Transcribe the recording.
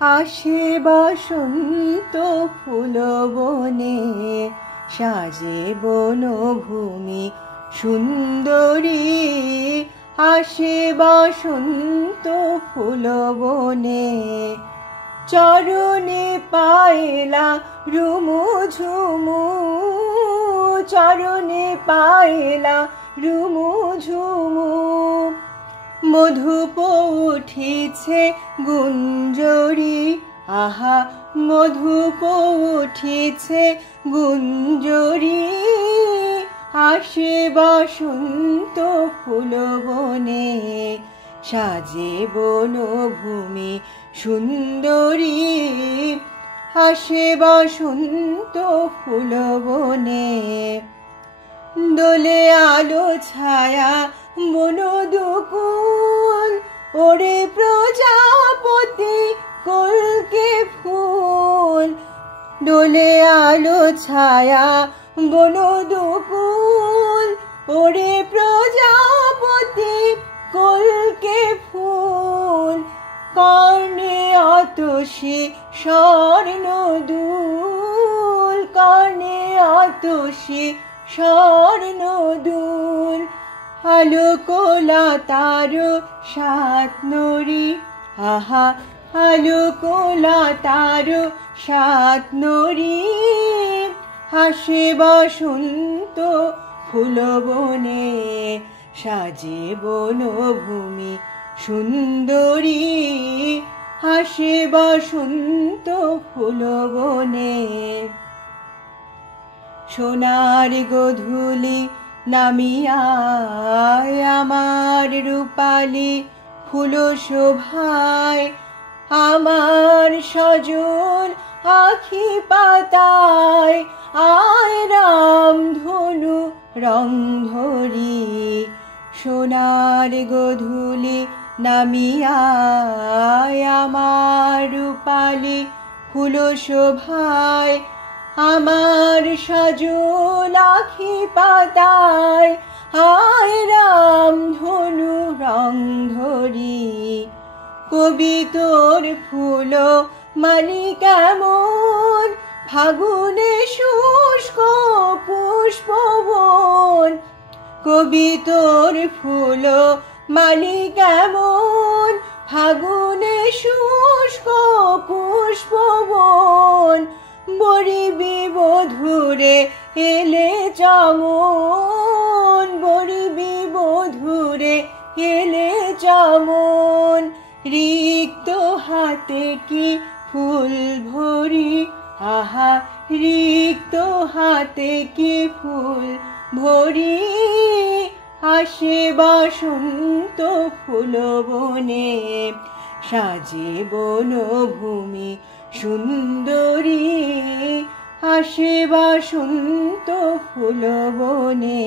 আসে বসন্ত ফুল বনে, সাজে বনভূমি সুন্দরী। আসে বসন্ত ফুল বনে, চরণে পায়লা রুমু ঝুমু, চরণে পায়লা রুমু ঝুমু। মধুপ উঠিছে গুঞ্জরি, আহা মধুপ উঠিছে গুঞ্জরি। আসে বসন্ত ফুল বনে, সাজে বনভূমি সুন্দরী। আসে বসন্ত ফুল বনে, দোলে আলো ছায়া বনদুকুল। ওরে প্রজাপতি কল্কে ফুল, দোলে আলো ছায়া বনদুকুল। ওরে প্রজাপতি কল্কে ফুল, কর্ণে অতসী স্বর্ণ দুল, কর্ণে অতসী স্বর্ণ দুল। আলোকলতার সাত নড়ি, আহা আলোকলতার সাত নড়ি। আসে বসন্ত ফুল বনে, সাজে বনভূমি সুন্দরী। আসে বসন্ত ফুল বনে, সোনার গোধূলি নামিয়ায় আমার রূপালি ফুল শোভায়। আমার সজল আখি পাতায়, আয় রাম ধনু রং ধরি। সোনার গোধূলি নামিয়ায় আমার রূপালি ফুল শোভায়। আমার সজল আখি পাতায়, আয় রাম ধনু রং ধরি। কবি তোর ফুল মালি কেমন, ফাগুনে শুষ্ক পুষ্পবন। কবি তোর ফুল মালি কেমন, ফাগুনে শুষ্ক পুষ্পবন। বরিবি বধূরে এলে চমন, বরিবি বধূরে এলে চমন। রিক্ত হাতে কি ফুল ভরি, আহা রিক্ত হাতে কি ফুল ভরি। আসে বসন্ত ফুল বনে, সাজে বনভূমি সুন্দরী। আসে বসন্ত ফুল বনে।